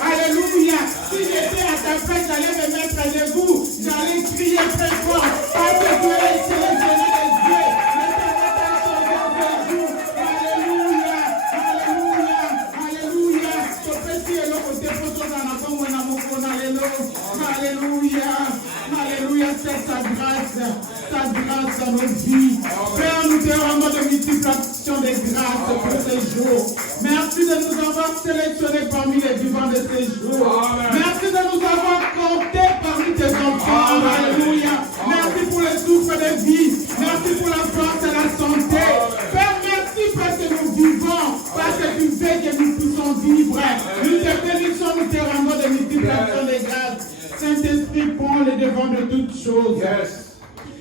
Alléluia. Si j'étais à ta place, j'allais me mettre debout. J'allais crier très fort. Parce que tu es sélectionné des dieux. Alléluia. Alléluia. Alléluia. C'est ta grâce à nos vies. Père, nous te rendons de multiples actions de grâce pour ces jours. Merci de nous avoir sélectionnés parmi les vivants de ces jours. Merci de nous avoir comptés parmi tes enfants. Alléluia. Merci pour le souffle de vie. Merci pour la force et la santé. Père, merci parce que nous vivons, parce que tu fais que nous puissions vivre. Nous te bénissons, nous te rendons de multiples actions de grâce. Saint-Esprit, prends le devant de toutes choses. Yes.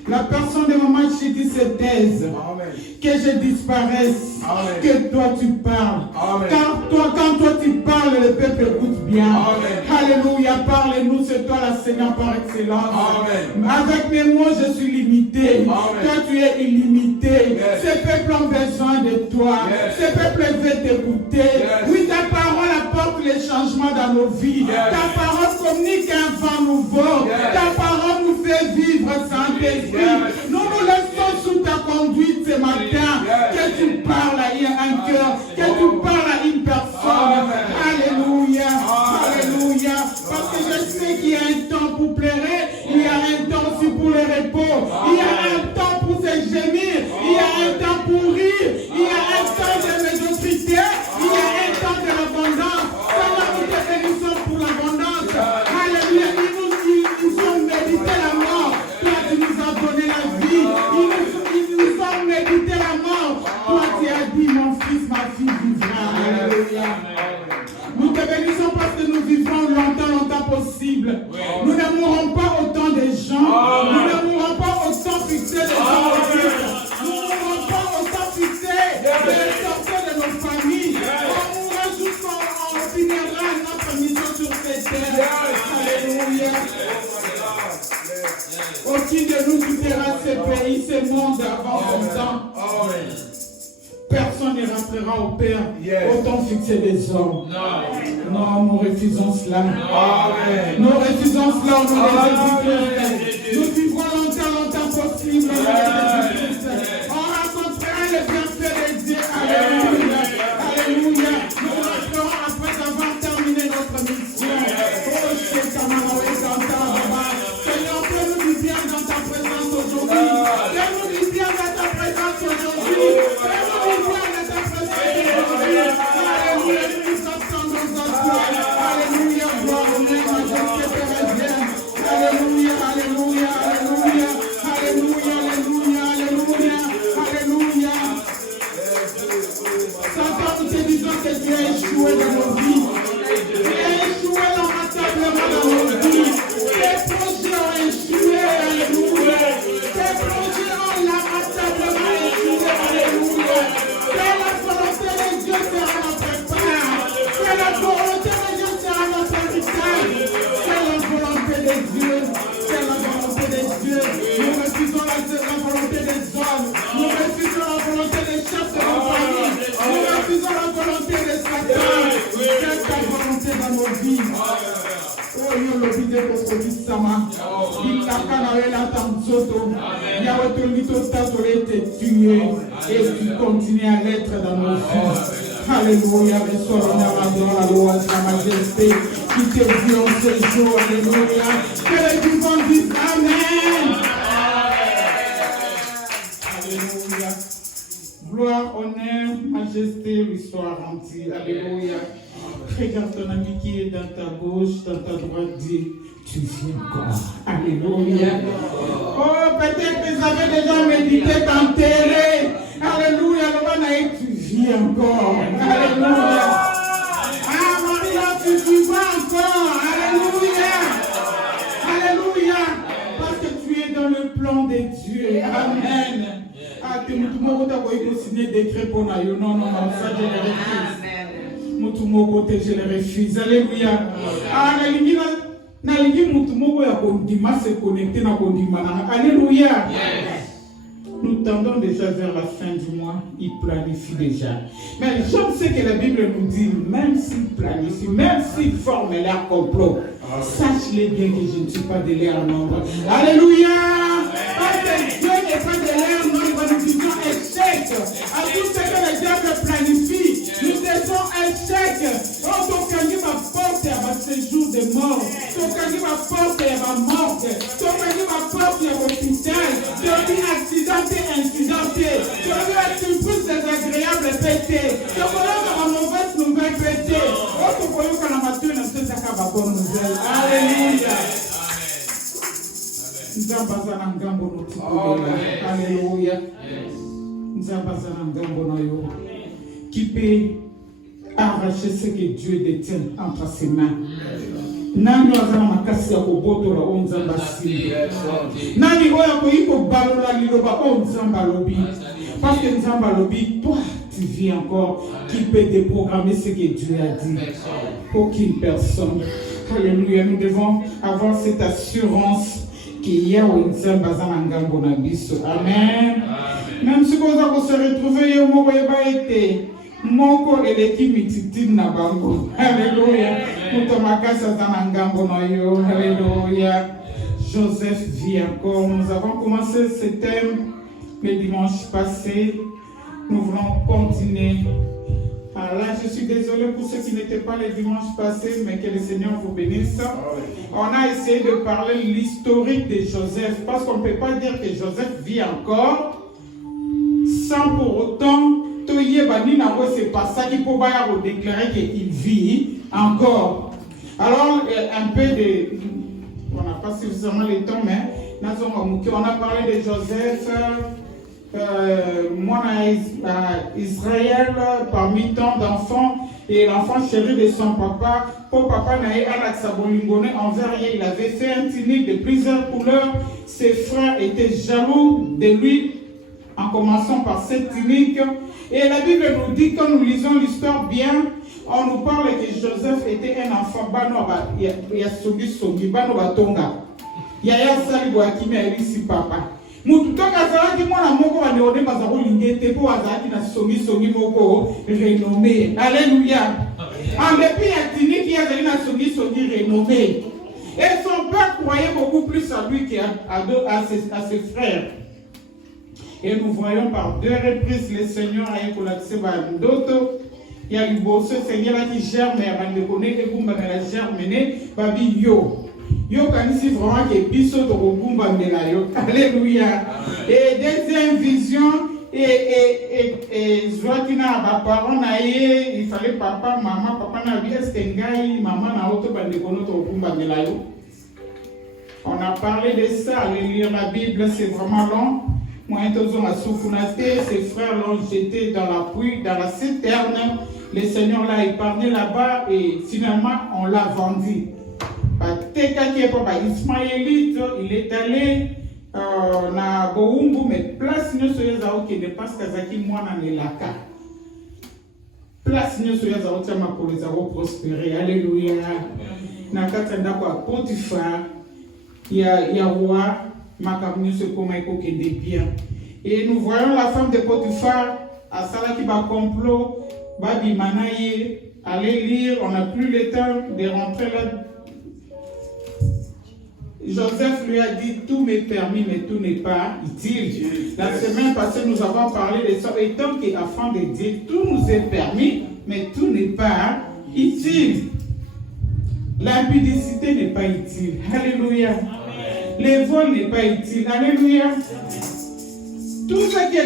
La personne de maman Chidi se taise. Amen. Que je disparaisse. Amen. Que toi tu parles. Amen. Car quand toi tu parles, le peuple écoute bien. Amen. Alléluia. Parle-nous, c'est toi la Seigneur par excellence. Amen. Avec mes mots, je suis limité. Amen. Toi tu es illimité. Yes. Ce peuple a besoin de toi. Yes. Ce peuple veut t'écouter. Yes. Oui, ta parole apporte les changements dans nos vies. Yes. Ta parole communique un vent nouveau. Yes. Ta parole nous fait vivre, Saint-Esprit. Yes. Nous nous laissons sous ta conduite ce matin. Yes. Que tu parles à un cœur, que tu parles à une personne. Amen. Alléluia. Alléluia. Parce que je sais qu'il y a un temps pour pleurer, il y a un temps aussi pour le repos, il y a un temps pour se gémir, il y a un temps pour rire, il y a un temps de médiocrité, il y a un temps de l'abondance. Seigneur, nous te bénissons pour l'abondance. Alléluia. Ils ont médité la mort. Toi, tu nous as donné la vie. Ils nous ont médité la mort. Toi, tu as dit, mon fils, ma fille vivra. Alléluia. Nous te bénissons parce que nous vivrons longtemps possible. Oui. Nous ne mourrons pas autant des gens. Amen. Nous ne mourrons pas autant fixés des gens. Nous ne mourrons pas autant fixés des sorties de nos familles. On mourra jusqu'en finira notre mission sur cette terre. Alléluia. Aucun de nous quittera ce pays, ce monde avant son temps. Personne ne rentrera au Père autant fixé des hommes. Non, nous refusons cela. Nous refusons cela au nom de Jésus-Christ. Nous vivrons longtemps possible. On rencontrera le bienfait de Dieu. Alléluia. Alléluia. Nous rentrerons après avoir terminé notre mission. Seigneur, fais-nous du bien dans ta présence aujourd'hui. Fais-nous du bien dans ta présence aujourd'hui. Fais-nous du bien dans ta présence aujourd'hui. Alléluia, nous sommes dans notre foi. Alléluia, gloire au nom de Jésus pérégrine. Alléluia, alléluia, alléluia. Alléluia, alléluia, alléluia. Alléluia. Satan, nous te disons que tu as échoué dans nos vies. Tu as échoué lamentablement dans nos vies. Tes projets ont échoué, alléluia. Tes projets ont lamentablement échoué, alléluia. Que la volonté de Dieu sera notre part. Que la volonté de Dieu sera notre héritage. C'est la volonté de Dieu. C'est la volonté de Dieu. Nous refusons la volonté des hommes. Nous refusons la volonté des chefs de nos familles. Nous refusons la volonté de Satan. C'est ta volonté dans nos vies. Oh, yo lobide kokoli sama. Il n'a qu'à la tanzoto. Yahweh te lit au tato et te tué. Et tu continues à l'être dans nos vies. Alléluia. Reçois l'honneur, la louange, la majesté. Qui te dit en ce jour. Alléluia. Que les vivants disent Amen. Alléluia. Gloire, honneur, majesté, lui soit rendue. Alléluia. Regarde ton ami qui est dans ta gauche, dans ta droite, dis, tu viens encore. Alléluia. Oh, peut-être que vous avez déjà médité t'enterrer. Alléluia. Tu viens encore. Alléluia. Ah, Maria, tu vivras encore. Alléluia. Alléluia. Parce que tu es dans le plan de Dieu. Amen. Ah, tu m'as signé décret pour nous. Non, ça je le refuse. Je le refuse. Alléluia. Ah, nalingi mutu moko ya kondima se connecter na kondima. Alléluia. Nous tendons déjà vers la fin du mois. Il planifie déjà. Mais je sais que que la Bible nous dit, même s'il planifie, même s'il forme leur complot, sache-les bien que je ne suis pas de leur nombre. Alléluia! Parce que Dieu n'est pas de leur nombre, nous disons échec. À tout ce que le diable planifie, nous disons échec. Oh, ton cani va porter à ce jour de mort. Ton cani va porter à ma mort. Ton cani va porter à l'hôpital. Ton vie accidenté, incidenté. Ton vie surprise désagréable pété. Ton voyage à mauvaise nouvelle pété. Oh, ton voyage à la mature, ne sait pas qu'à bonne nouvelle. Alléluia. Nzambazana ngambo notikobela. Alléluia. Nzambazana ngambo noyo. Qui peut arracher ce que Dieu détient entre ses mains. Nani wazana makasi ya kobotola o nzamba simbi. Nani oya koyiko balola liloba o nzamba lobi. Parce que nzamba lobi, toi tu vis encore. Qui peut déprogrammer ce que Dieu a dit? Aucune personne. Alléluia, nous devons avoir cette assurance qu'il y a un nzamba za ngambo na biso. Amen. Même si vous allez se retrouver yo moko eba ete moko eleki mititine na bango. Alléluia. Mutomakasa za ngambo na yo. Alléluia. Joseph vit encore. Nous avons commencé ce thème le dimanche passé. Nous voulons continuer. Alors là, je suis désolé pour ceux qui n'étaient pas le dimanche passé, mais que le Seigneur vous bénisse. On a essayé de parler de l'historique de Joseph, parce qu'on ne peut pas dire que Joseph vit encore sans pour autant c'est pas ça qu'il faut déclarer qu'il vit encore. Alors, un peu de... On n'a pas suffisamment le temps, mais on a parlé de Joseph, moi, Israël, parmi tant d'enfants, et l'enfant chéri de son papa, pour papa Naé Alaxabolingone, envers il avait fait un tunique de plusieurs couleurs. Ses frères étaient jaloux de lui, en commençant par cette tunique. Et la Bible nous dit, quand nous lisons l'histoire bien, on nous parle que Joseph était un enfant, il y a Sogi, Bano Batonga. Il y a Sali Boakime et ici papa. Mututoka zalaki mwana moko ba neone bazako lingete po azaki na songi moko renommé. Alléluia. En dépit ya tiniki ya zali na songi renommé. Et son père croyait beaucoup plus à lui qu'à ses frères. Et nous voyons par deux reprises le Seigneur a écolaxé Bandoto. Il y a eu beau ce Seigneur qui germe et avant de connaître que Bumba la germine, Babi yo. Yo kanisi vraiment que biso to Bumba melayo. Alléluia. Et deuxième vision, et Joaquina, ma parent il fallait papa, maman, papa na bien stengai, maman na auto bandekono to Bumba melayo. On a parlé de ça, aller lire la Bible, c'est vraiment long. Moi, ses frères l'ont jeté dans la pluie, dans la citerne. Le Seigneur l'a épargné là-bas et finalement, on l'a vendu. Ismaélite, il est allé na Boumbu, mais place ne se yazao qui dépasse Kazaki, moi, dans les laka. Place ne se yazao, tiens, ma pour les avoir prospéré. Alléluia. Nakatanda kwa Potiphar, il y a roi. Et nous voyons la femme de Potiphar à Salaki complot, Babi Manaye, allez lire, on n'a plus le temps de rentrer là. Joseph lui a dit, tout m'est permis, mais tout n'est pas utile. La semaine passée, nous avons parlé de ça. Et tant qu'enfant de Dieu, tout nous est permis, mais tout n'est pas utile. L'impudicité n'est pas utile. Alléluia. Le vol n'est pas utile. Alléluia. Tout ce que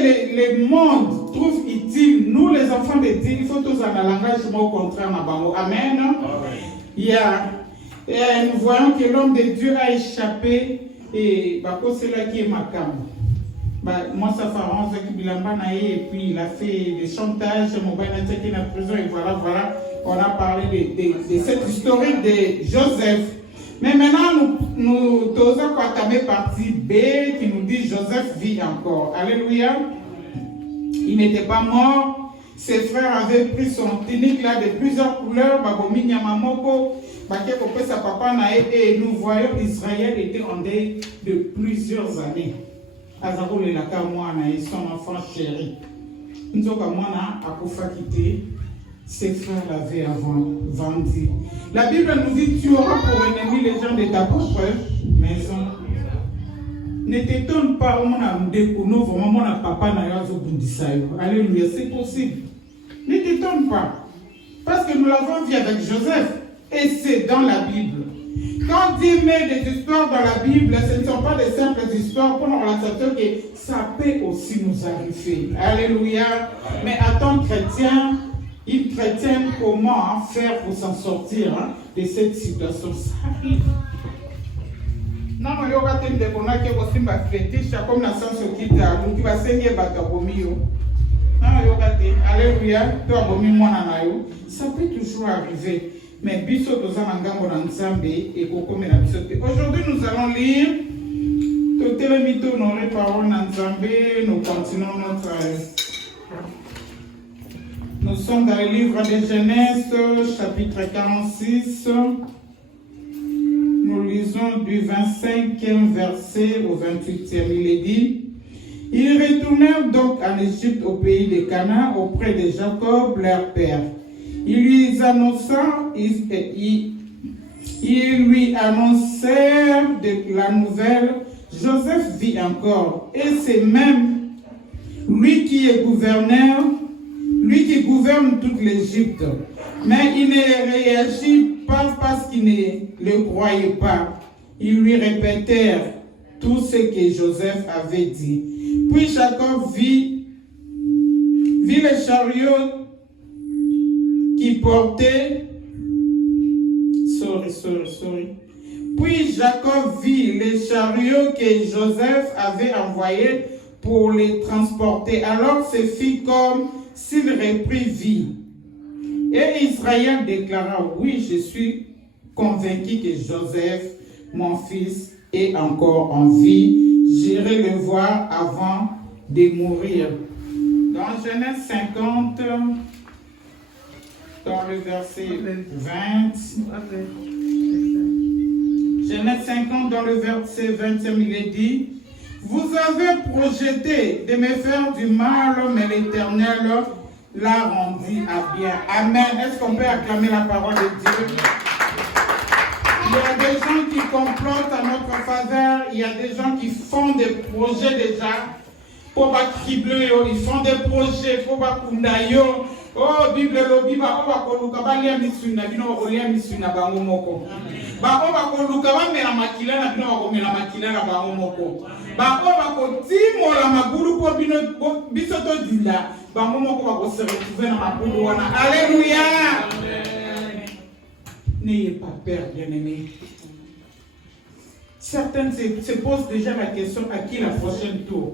le monde trouve utile, nous les enfants de Dieu, il faut tous en un langage au contraire. Amen. Nous voyons que l'homme de Dieu a échappé et c'est là qui est ma cam. Moi, ça fait 11 ans qu'il a et puis il a fait des chantages, mon père a été en prison et voilà. On a parlé de cette historique de Joseph. Mais maintenant, nous osons entamer partie B qui nous dit Joseph vit encore. Alléluia. Il n'était pas mort. Ses frères avaient pris son tunique là de plusieurs couleurs. Et nous voyons Israël était en deuil de plusieurs années. Son enfant chéri. Nous avons quitté ses frères l'avaient avant vendu. La Bible nous dit, tu auras pour ennemi les gens de ta propre maison. Ne t'étonne pas, vraiment papa alléluia, c'est possible. Ne t'étonne pas. Parce que nous l'avons vu avec Joseph. Et c'est dans la Bible. Quand Dieu met des histoires dans la Bible, ce ne sont pas des simples histoires pour nous l'accepter que ça peut aussi nous arriver. Alléluia. Mais à ton chrétien, une chrétienne, comment faire pour s'en sortir de cette situation? Ça arrive. Non, mais il y aura des gens qui vont se fétiche comme la science qui t'a donc il va saigner Batagomio. Non, il y aura des alléluia, toi Bomio ça peut toujours arriver. Mais biso tozamangambo na nzambe et kokomela biso. Aujourd'hui nous allons lire Totelemito honoré parole na nzambe, nous continuons notre nous sommes dans le livre de Genèse, chapitre 46. Nous lisons du 25e verset au 28e. Il est dit, ils retournèrent donc en Égypte au pays de Canaan auprès de Jacob, leur père. Il lui annonça, ils lui annoncèrent de la nouvelle, Joseph vit encore, et c'est même lui qui est gouverneur, lui qui gouverne toute l'Égypte. Mais il ne réagit pas parce qu'il ne le croyait pas. Ils lui répétèrent tout ce que Joseph avait dit. Puis Jacob vit les chariots qui portaient. Puis Jacob vit les chariots que Joseph avait envoyés pour les transporter. Alors ce fit comme s'il reprit vie. Et Israël déclara, oui, je suis convaincu que Joseph, mon fils, est encore en vie. J'irai le voir avant de mourir. Dans Genèse 50, dans le verset 20, Genèse 50, dans le verset 20, il est dit, vous avez projeté de me faire du mal, mais l'Éternel l'a rendu à bien. Amen. Est-ce qu'on peut acclamer la parole de Dieu? Il y a des gens qui complotent à notre faveur. Il y a des gens qui font des projets déjà pour pas cribler. Ils font des projets pour pas kundayo. Oh, Bible lobby, ba oba koluka ba lia misuna bino ba lia misuna ba ngomoko. Ba oba koluka ba mela makila na bino ba mela makila na ba ngomoko. Ba oba ko timo la maguru ko bino biso to dila. Ba ngomoko ba ko se retrouver na maguru wana. Alléluia. N'ayez pas peur, bien-aimés. Certains se posent déjà la question à qui la prochaine tour.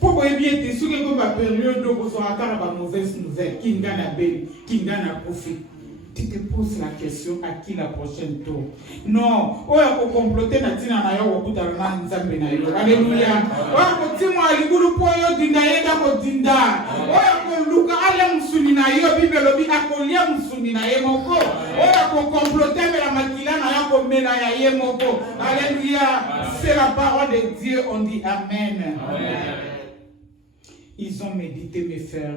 Pourquoi bien tu sais que ma période où vous aurez la mauvaise nouvelle, qui gagne belle, qui gagne profit. Tu te poses la question à qui la prochaine tour. Non, on va comploter na tina na yo okuta na nzambe na yo. Alléluia. On va timo aligulu po yo dinda yenda ko dinda. On va luka ale musuni na yo bible lobi akolia musuni na ye moko. On va comploter la makila na yo ko mena ya ye moko. Alléluia. C'est la parole de Dieu, on dit amen. Amen. Ils ont médité me faire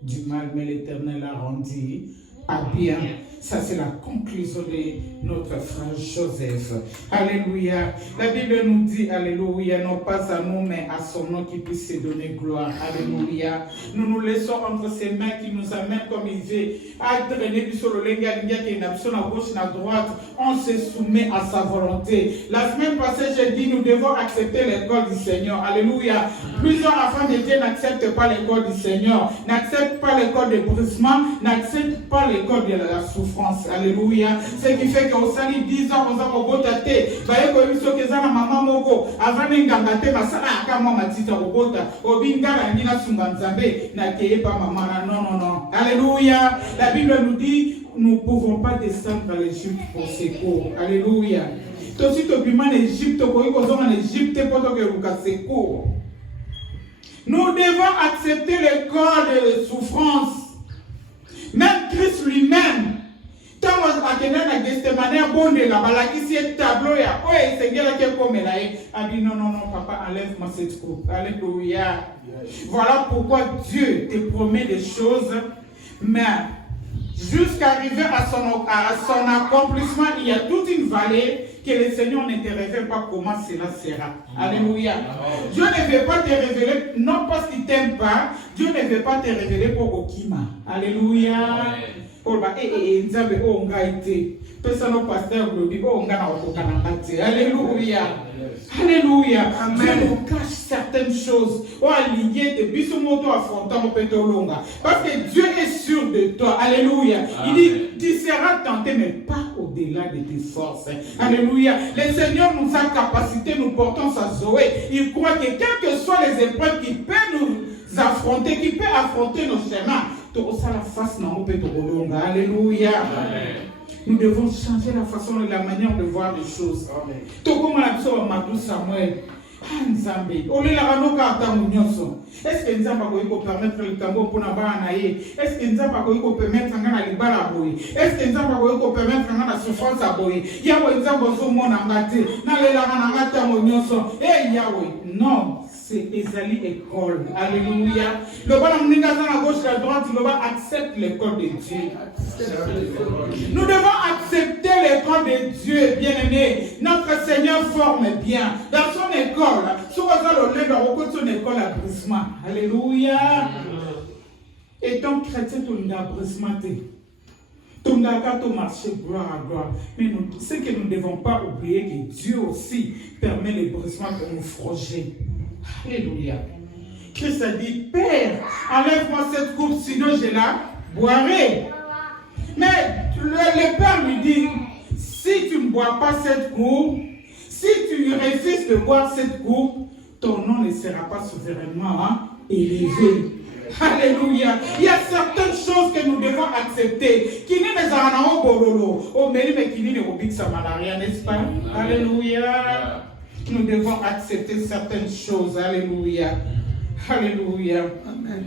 du mal, mais l'Éternel a rendu à bien. Ça, c'est la conclusion de notre frère Joseph. Alléluia. La Bible nous dit, alléluia, non pas à nous, mais à son nom qui puisse se donner gloire. Alléluia. Nous nous laissons entre ses mains qui nous amènent comme il veut. À traîner sur le lenga qui est à gauche et à droite. On se soumet à sa volonté. La semaine passée, j'ai dit, nous devons accepter l'école du Seigneur. Alléluia. Plusieurs enfants de Dieu n'acceptent pas l'école du Seigneur. N'acceptent pas l'école de brisement. N'acceptent pas l'école de la souffrance. Alléluia. Ce qui fait qu'au sali 10 ans, on a roboté. Baye ko biso keza na mama moko avant nganga te masala akama matita robota. Obingala ngina sunga nzambe na keye pa mama non. Alléluia. La Bible nous dit nous ne pouvons pas descendre dans l'Égypte pour secours. Alléluia. Tosi to bima l'Égypte ko iko zo en Égypte pour que luka secours. Nous devons accepter le corps de souffrance. Même Christ lui-même tant que Gethsemane bonne la balakisi tableau ya oye sengela ke komela ye abi non papa enlève-moi cette coupe. Alléluia. Voilà pourquoi Dieu te promet des choses Mais jusqu'à arriver à son accomplissement, il y a toute une vallée que le Seigneur ne te révèle pas comment cela sera. Alléluia. Dieu ne veut pas te révéler, non parce qu'il ne t'aime pas, Dieu ne veut pas te révéler pour Okima. Alléluia. Alléluia. Alléluia. Dieu nous cache certaines choses. Parce que Dieu est sûr de toi. Alléluia. Il dit, tu seras tenté, mais pas au-delà de tes forces. Alléluia. Le Seigneur nous a capacité, nous portons sa Zoé. Il croit que quelles que soient les épreuves qui peuvent nous affronter, qui peuvent affronter nos chemins, alléluia. Nous devons changer la façon et la manière de voir les choses. Est-ce que nous avons permettre le tambour pour Nabanaye? Est-ce que nous avons permettre un libaraboy? Est-ce que nous avons permettre la souffrance à boy? Yahweh, nous avons mon angate, n'allez eh Yahweh, non. C'est Esalie école. Alléluia. Le bon à gauche et à droite, le bon accepte l'école de Dieu. Nous devons accepter l'école de Dieu, bien-aimé. Notre Seigneur forme bien. Dans son école, son école à brisement. Alléluia. Étant chrétien, tu n'as brisement. Tu n'as marché gloire à gloire. Mais ce que nous ne devons pas oublier, que Dieu aussi permet les brisements pour nous forger. Alléluia. Christ a dit, Père, enlève-moi cette coupe, sinon je la boirai. Mais le Père lui dit, si tu ne bois pas cette coupe, si tu résistes de boire cette coupe, ton nom ne sera pas souverainement élevé. Alléluia. Il y a certaines choses que nous devons accepter. Qui n'est pas un bololo, au mais qui n'est pas malaria, n'est-ce pas? Alléluia. Nous devons accepter certaines choses. Alléluia. Alléluia. Amen.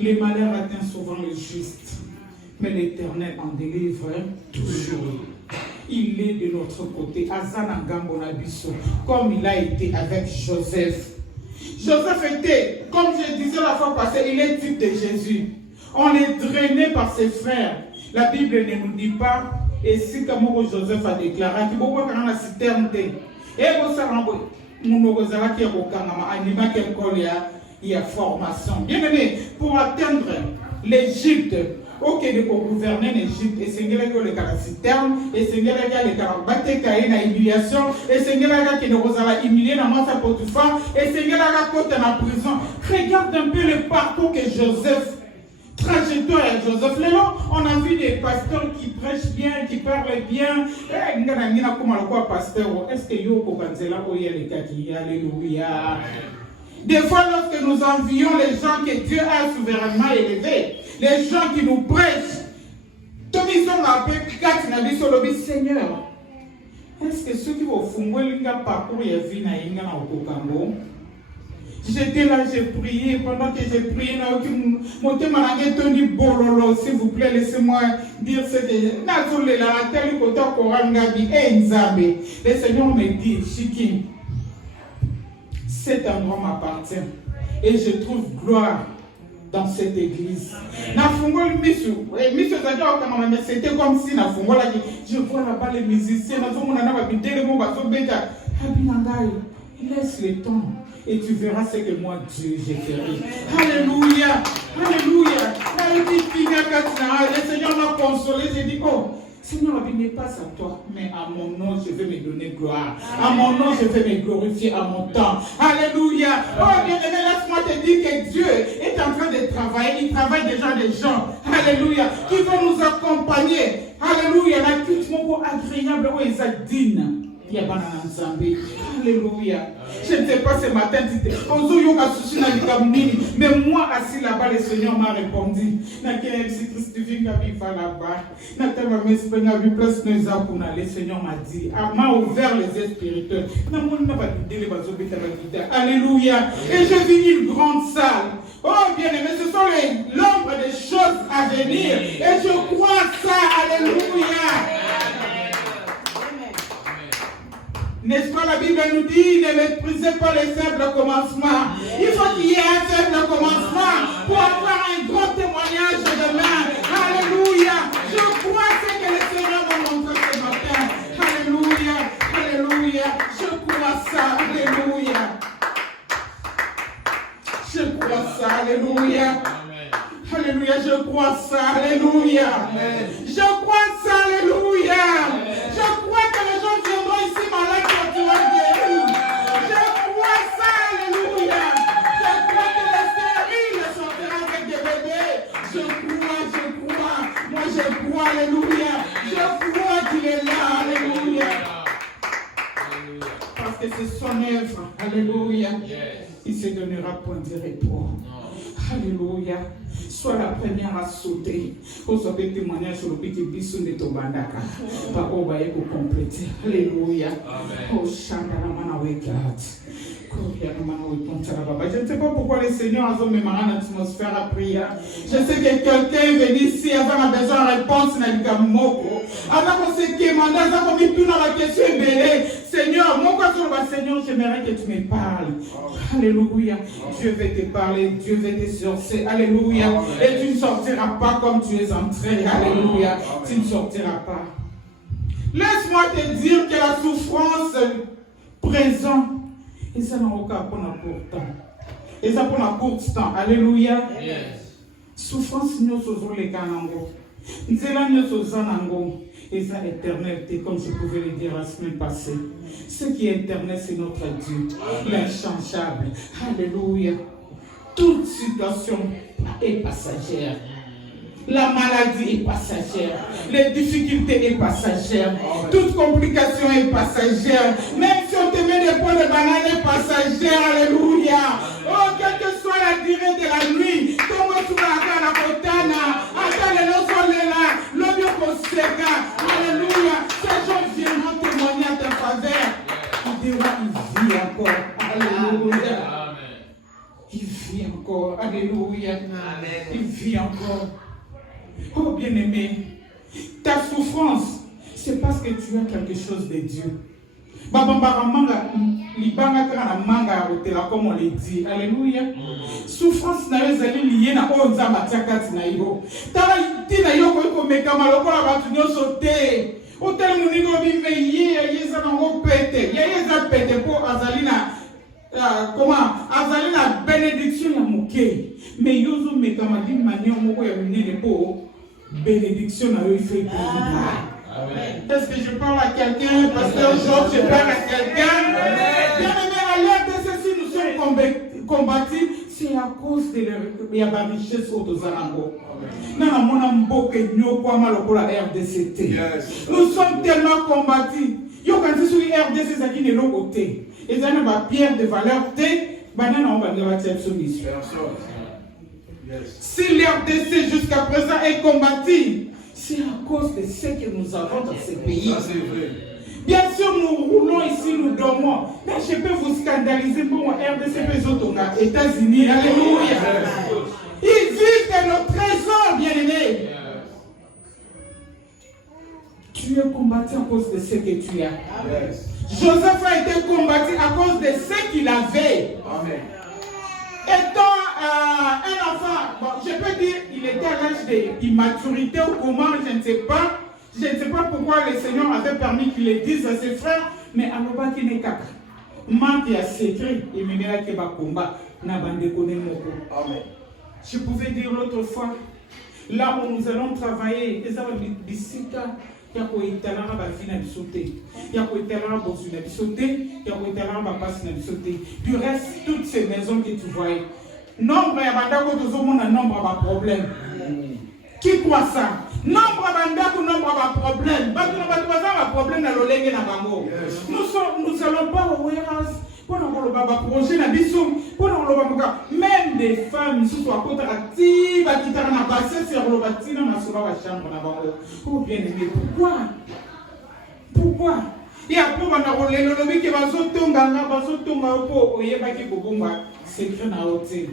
Les malheurs atteignent souvent le juste, mais l'Éternel en délivre toujours. Il est de notre côté. Comme il a été avec Joseph. Joseph était, comme je disais la fois passée, il est type de Jésus. On est drainé par ses frères. La Bible ne nous dit pas, et si comme Joseph a déclaré, qu'il faut voir dans la citerne. Et il y a formation. Bien aimé, pour atteindre l'Égypte, ok, pour gouverner l'Égypte, et c'est que le citerne, et c'est que le la humiliation, et c'est que qui nous a humilié dans notre Potiphar, et c'est que la prison. Regarde un peu le parcours que Joseph. Trajectoire à Joseph Lélo, on a vu des pasteurs qui prêchent bien, qui parlent bien. Est-ce que Yoko Banzela alléluia. Des fois, lorsque nous envions les gens que Dieu a souverainement élevés, les gens qui nous prêchent, Seigneur, est-ce que ceux qui vont fonder le parcours et vie na Okokango? J'étais là, j'ai prié. Pendant que j'ai prié, s'il vous plaît, laissez-moi dire ce que j'ai. Le Seigneur me dit, Chikim, cet endroit m'appartient. Et je trouve gloire dans cette église. C'était comme si je vois là-bas les musiciens. Laisse le temps. Et tu verras ce que moi, Dieu, j'ai fait. Alléluia. Alléluia. Le Seigneur m'a consolé. J'ai dit, oh, Seigneur, il n'est pas à toi, mais à mon nom, je vais me donner gloire. À mon nom, je vais me glorifier à mon temps. Alléluia. Oh, bien aimé, laisse-moi te dire que Dieu est en train de travailler. Il travaille déjà des gens. Alléluia. Qui vont nous accompagner. Alléluia. La culte agréable où ils sont dignes. Alléluia. Je ne sais pas ce matin, mais moi assis là-bas, le Seigneur m'a répondu. Le Seigneur m'a dit, m'a ouvert les yeux spirituels. Alléluia. Et je vis une grande salle. Oh bien aimé, ce sont l'ombre des choses à venir. Et je crois ça. Alléluia. N'est-ce pas, la Bible nous dit, ne méprisez pas les faibles commencements. Il faut qu'il y ait un faible commencement pour avoir un grand témoignage ça, alléluia. Je crois ça, alléluia. Je crois que les gens viendront ici malades quand tu vas guérir. Je crois ça, alléluia. Je crois que les stériles sortiront avec des bébés. Je crois. Moi je crois, alléluia. Je crois qu'il est là, alléluia. Parce que c'est son œuvre, alléluia. Il se donnera point de repos. Alléluia. Sois la première à sauter. Pour sauver témoignage sur le petit bisou de Tobandaka. Par où va être complété. Alléluia. Oh, Shandaramana Wekat. Je ne sais pas pourquoi le Seigneur a mis en atmosphère à prier. Je sais que quelqu'un est venu ici avant a besoin de réponse. Alors qu'on s'est demandé, on a mis tout dans la question belée. Seigneur, Seigneur, j'aimerais que tu me parles. Alléluia. Dieu veut te parler, Dieu veut te sortir. Alléluia. Et tu ne sortiras pas comme tu es entré. Alléluia. Tu ne sortiras pas. Laisse-moi te dire que la souffrance présente, et ça n'a aucun pour un court temps. Et ça pour un court temps. Alléluia. Souffrance, nous sommes les canangos. Nous sommes et ça éternel, comme je pouvais le dire la semaine passée. Ce qui est éternel, c'est notre Dieu, l'inchangeable. Alléluia. Toute situation est passagère. La maladie est passagère. Les difficultés sont passagères. Toute complication est passagère. Même si on te met des points de banane est passagère. Alléluia. Oh, quelle que soit la durée de la nuit, comme tu vas à la botana, attends les notions là, l'objet posséda. Alléluia. Ces gens viendront témoigner à ta faveur. Il dira, il vit encore. Alléluia. Il vit encore. Alléluia. Il vit encore. Oh bien-aimé, ta souffrance, c'est parce que tu as quelque chose de Dieu. Comme on le dit. Alléluia. Souffrance n'est pas liée à comment azali na bénédiction ya moké mais yozo mekama d'une manière moko ya minene po bénédiction na yo il fait est-ce que je parle à quelqu'un pasteur Georges, je parle à quelqu'un bien aimé à l'heure de ceci nous sommes combattus c'est à cause de la richesse au Zarango. Nous sommes tellement combattus. Yo quand je suis RDC ça qui est l'autre côté. Et ça n'a pas pierre de valeur T, banane on va dire la solution. Si l'RDC jusqu'à présent est combattu, c'est à cause de ce que nous avons dans ce pays. Bien sûr, nous roulons ici, nous dormons. Mais je peux vous scandaliser pour moi, RDC, les autres États-Unis. Alléluia. Ils vivent de nos trésors, bien-aimés. Tu es combattu à cause de ce que tu as. Joseph a été combattu à cause de ce qu'il avait. Amen. Étant un enfant, bon, je peux dire il était à l'âge d'immaturité ou comment, je ne sais pas. Je ne sais pas pourquoi le Seigneur avait permis qu'il le dise à ses frères, mais à l'oba qui n'est qu'à manque à secret et mener qui va combat n'a pas déconné mon corps. Amen. Je pouvais dire l'autre fois, là où nous allons travailler, et ça va dire il y a quoi étaler ba fina bisoté il y a quoi étaler ba bosuna bisoté il y a quoi étaler ba pasina bisoté du reste toutes ces maisons que tu vois nombre ya bandako tozomona nombre ba problème qui croit ça nombre bandako nombre ba problème ba problème na lolenge na bango nous allons pas au warehouse pour nous projet na biso pour nous même des femmes sous soit côté active ba kitana na bassin sur le bâtiment na soba ba chambre na bango. Oh bien aimé, pourquoi et après on a rolé le lobby qui va sotonga po oyeba ki kobomba secret na hôtel.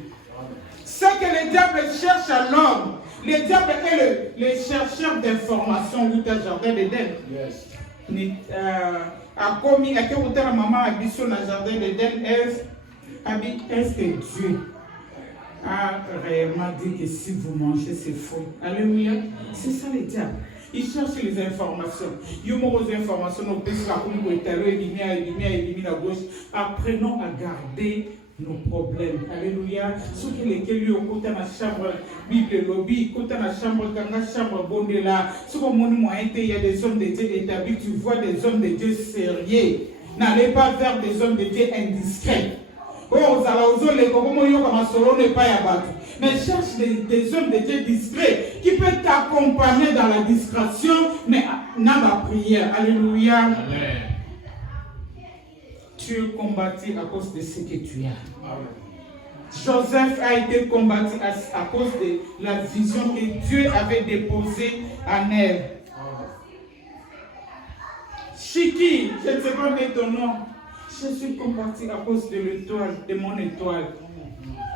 Ce que le diable cherche à l'homme, le diable est le chercheur d'informations ou ta jardin d'Éden. Yes. A commis à quel la maman a dit sur le jardin d'Éden, est-ce que Dieu a réellement dit que si vous mangez c'est faux? Alléluia. C'est ça le diable. Il cherche les informations. Il y a des informations, nous pouvons éliminer la gauche. Apprenons à garder nos problèmes. Alléluia. Ceux qui lesquels au côté de la chambre, Bible lobby, côté de la chambre, quand la chambre bonne là, ce qu'on m'a dit, il y a des hommes de Dieu établis, tu vois des hommes de Dieu sérieux. N'allez pas vers des hommes de Dieu indiscrets. Oh, mais cherche des hommes de Dieu discrets qui peuvent t'accompagner dans la discrétion, mais dans la prière. Alléluia. Amen. Tu es combattu à cause de ce que tu as. Amen. Joseph a été combattu à cause de la vision que Dieu avait déposée en elle. Chiki, je ne sais pas ton nom. Je suis combattu à cause de l'étoile, de mon étoile.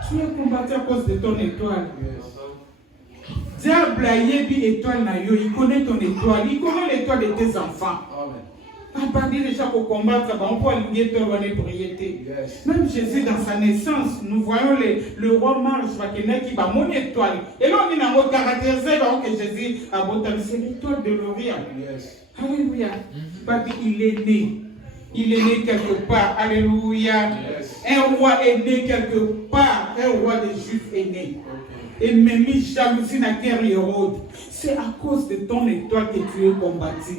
Tu es combattu à cause de ton étoile. Diable a yebi étoile na yo, il connaît ton étoile, il connaît l'étoile de tes enfants. À partir de chaque combat, on peut aligner l'étoile de priorité. Même Jésus dans sa naissance, nous voyons le roi marche qui va mon étoile. Et là on dit dans caractérisé que Jésus a voté, c'est l'étoile de l'Orient. Alléluia. Parce qu'il est né. Il est né quelque part. Alléluia. Yes. Un roi est né quelque part. Un roi des Juifs est né. Et même jalousie n'a guerre Hérode. C'est à cause de ton étoile que tu es combattu.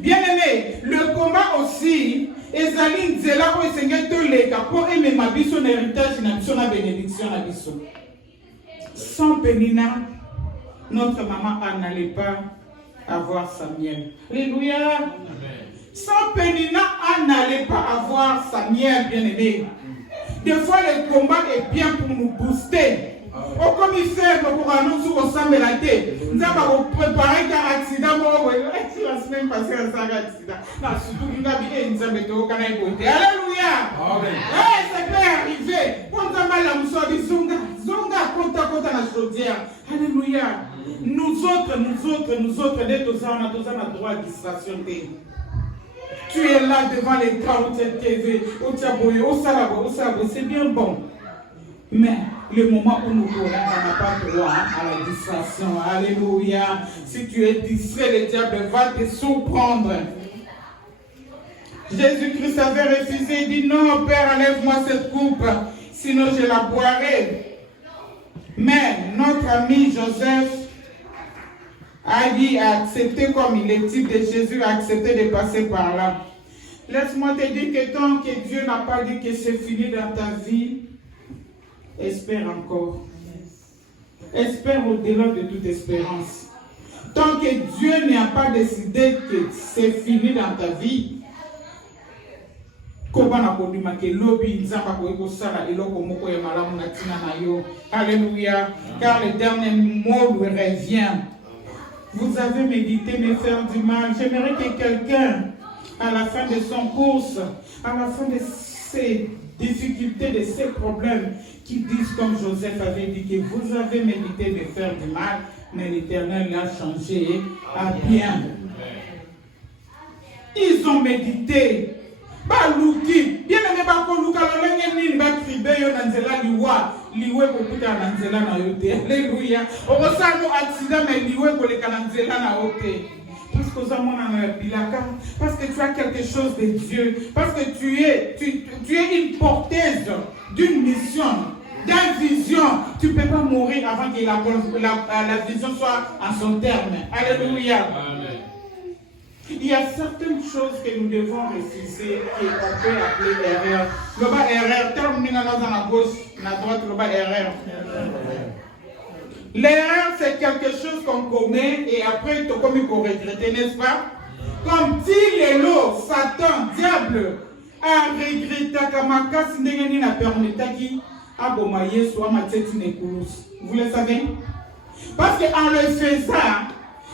Bien-aimé, le combat aussi, Esaline Zela ou Seigneur te lega pour aimer ma vie, son héritage, la bénédiction, la vie. Sans Pénina, notre maman n'allait pas avoir sa miel. Alléluia. Sans Pénina, elle n'allait pas avoir sa miel, bien-aimée. Des fois, le combat est bien pour nous booster. Oh, comme il fait, pour annoncer au sang de la tête. Nous avons préparé un accident. La semaine passée, un accident. Non, surtout, il a bien nous avons été au Canada. Alléluia. Ça peut arriver. Quand on a mal à nous sortir, Zonga, contre la chaudière. Alléluia. Nous autres, dès que nous avons droit à distraction. Tu es là devant l'écran où tu es TV, où tu as boyé, au salabo, c'est bien bon. Mais le moment où nous courons, on n'a pas droit à la distraction. Alléluia. Si tu es distrait, le diable va te surprendre. Jésus-Christ avait refusé, il dit non, Père, enlève-moi cette coupe, sinon je la boirai. Mais notre ami Joseph a accepté comme il est type de Jésus, a accepté de passer par là. Laisse-moi te dire que tant que Dieu n'a pas dit que c'est fini dans ta vie, espère encore. Espère au-delà de toute espérance. Tant que Dieu n'a pas décidé que c'est fini dans ta vie, alléluia, car le dernier mot lui revient. Vous avez médité me faire du mal. J'aimerais que quelqu'un, à la fin de son course, à la fin de ses difficultés, de ses problèmes, qui disent comme Joseph avait dit que vous avez médité me faire du mal, mais l'Éternel l'a changé à bien. Ils ont médité. Baluki, bien aimé Baluka, l'olengeni bakribe yo nanzela liwe kokuta nanzela na yote. Alléluia. Okosa no accident mais liwe koleka nanzela na yote. Parce que parce que tu as quelque chose de Dieu, parce que tu es une porteuse d'une mission, d'une vision. Tu ne peux pas mourir avant que la vision soit à son terme. Alléluia. Amen. Il y a certaines choses que nous devons refuser qu'on peut appeler erreur. Le bas erreur, terminé dans la gauche, la droite, le bas erreur. L'erreur, c'est quelque chose qu'on commet et après, tu commis qu'on regrette, n'est-ce pas? Comme dit l'élo, Satan, diable, a regretté Kamaka, si n'est pas permis à Bomaye, soit ma tête une vous le savez? Parce qu'en le faisant,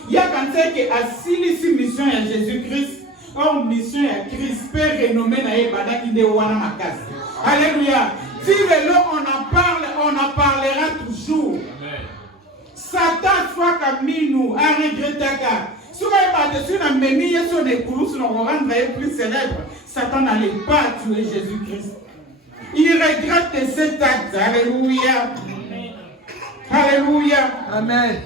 il y a quand même que assis mission à Jésus-Christ, une mission à Christ, Père renommé na Ebada qui de wana makas. Alléluia. Si le on en parlera toujours. Amen. Satan soit comme nous, à regretter. Si on est dessus dans mes milliers sur des courses, on va rendre plus célèbre. Satan n'allait pas tuer Jésus-Christ. Il regrette cet acte. Alléluia. Alléluia. Amen.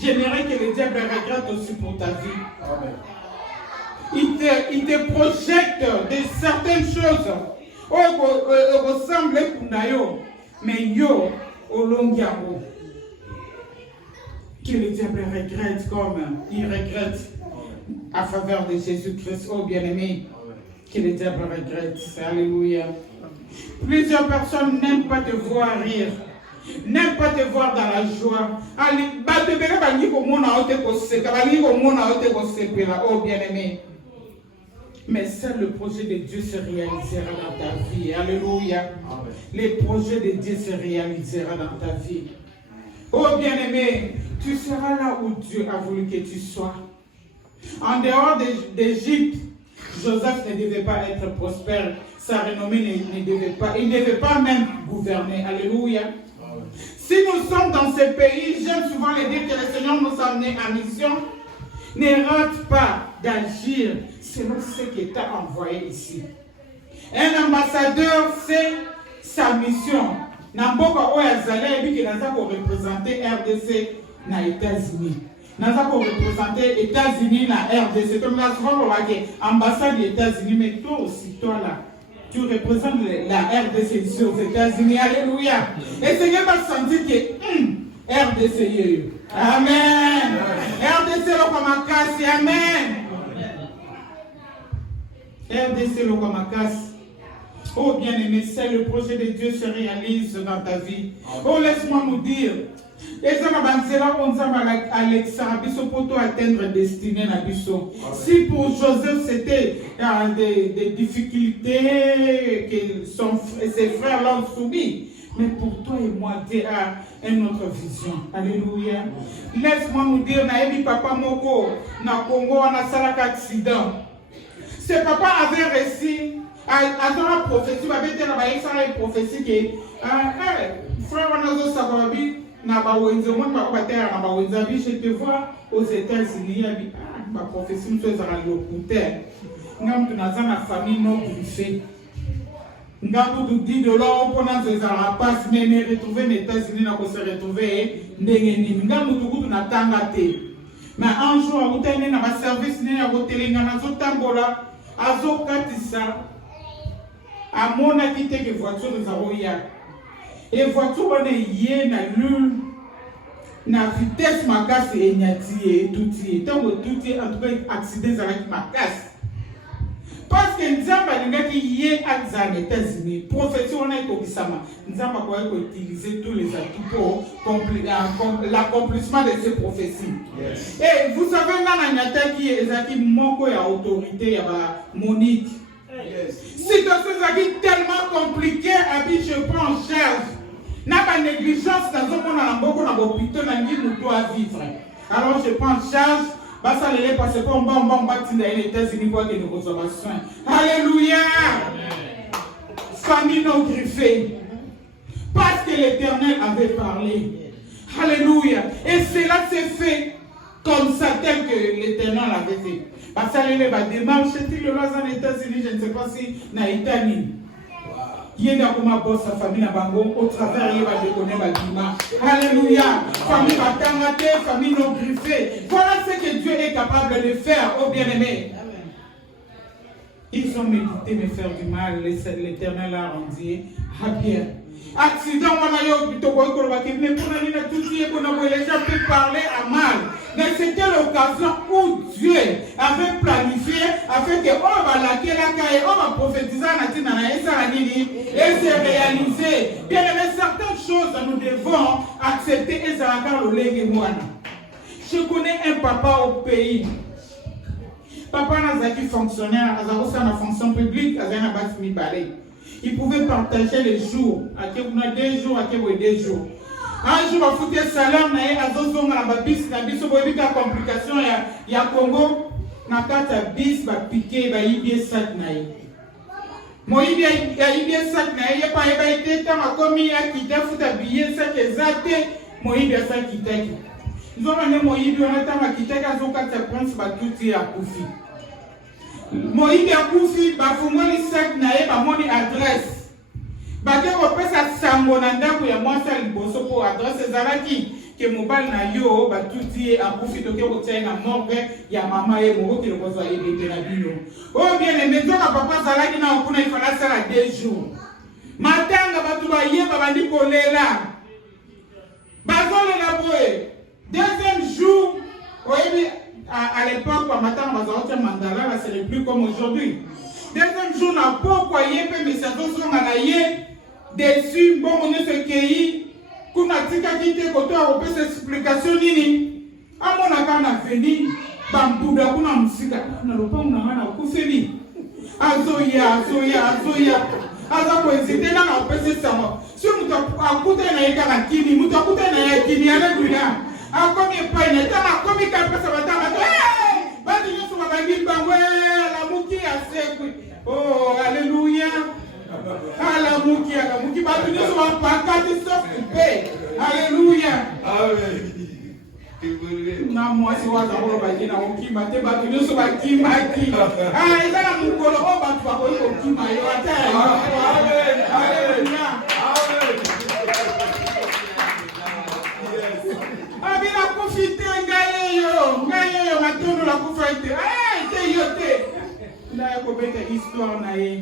J'aimerais que le diable regrette aussi pour ta vie. Amen. Il te projette de certaines choses ressemble à yo, mais yo, au long yango. Que le diable regrette comme il regrette à faveur de Jésus-Christ, oh bien-aimé. Que le diable regrette. Alléluia. Plusieurs personnes n'aiment pas te voir rire, n'aiment pas te voir dans la joie. Oh bien-aimé. Mais seul le projet de Dieu se réalisera dans ta vie. Alléluia. Les projets de Dieu se réalisera dans ta vie. Oh bien-aimé, tu seras là où Dieu a voulu que tu sois. En dehors d'Égypte, Joseph ne devait pas être prospère. Sa renommée ne devait pas. Il ne devait pas même gouverner. Alléluia. Si nous sommes dans ce pays, j'aime souvent le dire que le Seigneur nous a amenés en mission. Ne rate pas d'agir selon ce qu'il t'a envoyé ici. Un ambassadeur, c'est sa mission. Namboka Oyazale, et puis qu'il a représenté RDC dans les États-Unis. Nous avons représenté les États-Unis dans la RDC. Comme la souvent ambassade des États-Unis, mais toi aussi, toi là, tu représentes la RDC ici aux États-Unis. Alléluia. Et Seigneur va sentir que RDC. Amen. RDC le Kamakasi. Amen. RDC le Kamakasi. Oh bien-aimé, c'est le projet de Dieu se réalise dans ta vie. Oh, laisse-moi nous dire. Si pour Joseph c'était des difficultés que ses frères l'ont soumis, mais pour toi et moi, tu as une autre vision. Alléluia. Laisse-moi nous dire, Naebi Papa Moko, na Congo, on a salak accident. Ce papa avait réussi à la prophétie, il prophétie que frère, on a dit, je te vois aux États-Unis, ma prophétie, nous sommes à l'occulteur. Nous sommes dans la famille non griffée. Nous avons dit de l'or pour nous passe, mais nous retrouver les États-Unis, nous se retrouver nous avons tout na tangate. Mais un jour, nous avons dans ma service, nous avons téléngana zotambola, azokatisa, à mon avis, que voiture nous avons hier. Et voiture on est hier na lune na vitesse makasi et nyati tout tant tout en tout cas accident avec makasi parce que nzamba lingaki hier à les États-Unis prophétie on est au Kisama nzamba quoi utiliser tous les atouts pour l'accomplissement de ces prophéties. Yes. Et vous savez là na nyata qui ezaki moko ya autorité ya Monique. Yes. Situation est tellement compliquée, je prends en charge. N'a pas négligence dans un monde à l'embauche, dans l'hôpital, dans l'île où à vivre. Alors je prends en charge, ça les parce qu'on va les États-Unis pour que nous recevons soin. Alléluia! Famille non griffée. Parce que l'Éternel avait parlé. Alléluia! Et cela s'est fait comme ça, tel que l'Éternel avait fait. Parce que va démarcher, si le roi aux États-Unis, je ne sais pas si dans l'Italie. Il y a sa famille au travers de alléluia. Famille famille non griffée. Voilà ce que Dieu est capable de faire, oh bien-aimé. Ils ont médité me faire du mal, l'Éternel a rendu à bien. Accident, on a eu mais pour les gens peuvent parler à mal. Mais c'était l'occasion où Dieu avait planifié afin que on va laquer la caille, on va prophétiser et se réaliser. Bien aimé, certaines choses nous devons accepter et ça va le legue moine. Je connais un papa au pays. Papa n'a pas fonctionnaire, il a aussi une fonction publique, il a une base mi balai. Il pouvait partager les jours, à qui on a 2 jours, à qui on a 2 jours. Un jour, on foutait salaire, on a besoin de bis, on a besoin de complications, il y a Congo, on a 4 bis, on a piqué, on a eu sac. Moi, il y a eu sac, il n'y a pas été, tant à commis, à qui t'a foutu billet, sac exact, moi, il y a sac qui t'a. Nous avons amené moi, il y a un temps à qui t'a, à 4 points, c'est tout à Koufi. Moïse a Koufi, bafungoli sac nae bamoni adresse. Bate kopesa sango na ndako ya mwasi liboso po adresse ezalaki que mobile na yo batuti akufi toke kotia na morgue ya mama ye moko ki lokoza ebete na bino. Oh bien aimé, nzoka papa zalaki na okuna ifala sala 2 jours. Matanga batu ba yeba bandi kolela. Bazolela boye. Deuxième jour, oui, à l'époque, quand matin, on va mandala, là, c'est plus comme aujourd'hui. Deuxième jour, on n'a pas quoi y est, mais ça doit être dessus, bon, on est ce qui qu'on a dit qu'à quitter côté à repérer cette explication, nini. À mon avis, on a fini, bambouda, on a musique, on a le pas, on a coufé. Azoya. Aza ko hésiter na na repérer ça. Si on t'a écouté na yeka na kini, on t'a écouté na kini, alléluia. A combien pas il est à combien qu'à ça va t'abattre. Eh! Vas-y, nous sommes à Gimba, ouais, la mouki a sécu. Oh, alléluia. Ah, la mouki, bah, nous sommes pas qu'à te s'occuper. Alléluia. Amen. Na moi si wa za ko ba kina o kima te ba tu so ba kima ki ah eza na mukolo o ba tu ba ko kima yo ata amen haleluya amen abina profite ngaye yo matondo la ko faite te yo te na ko bete histoire na ye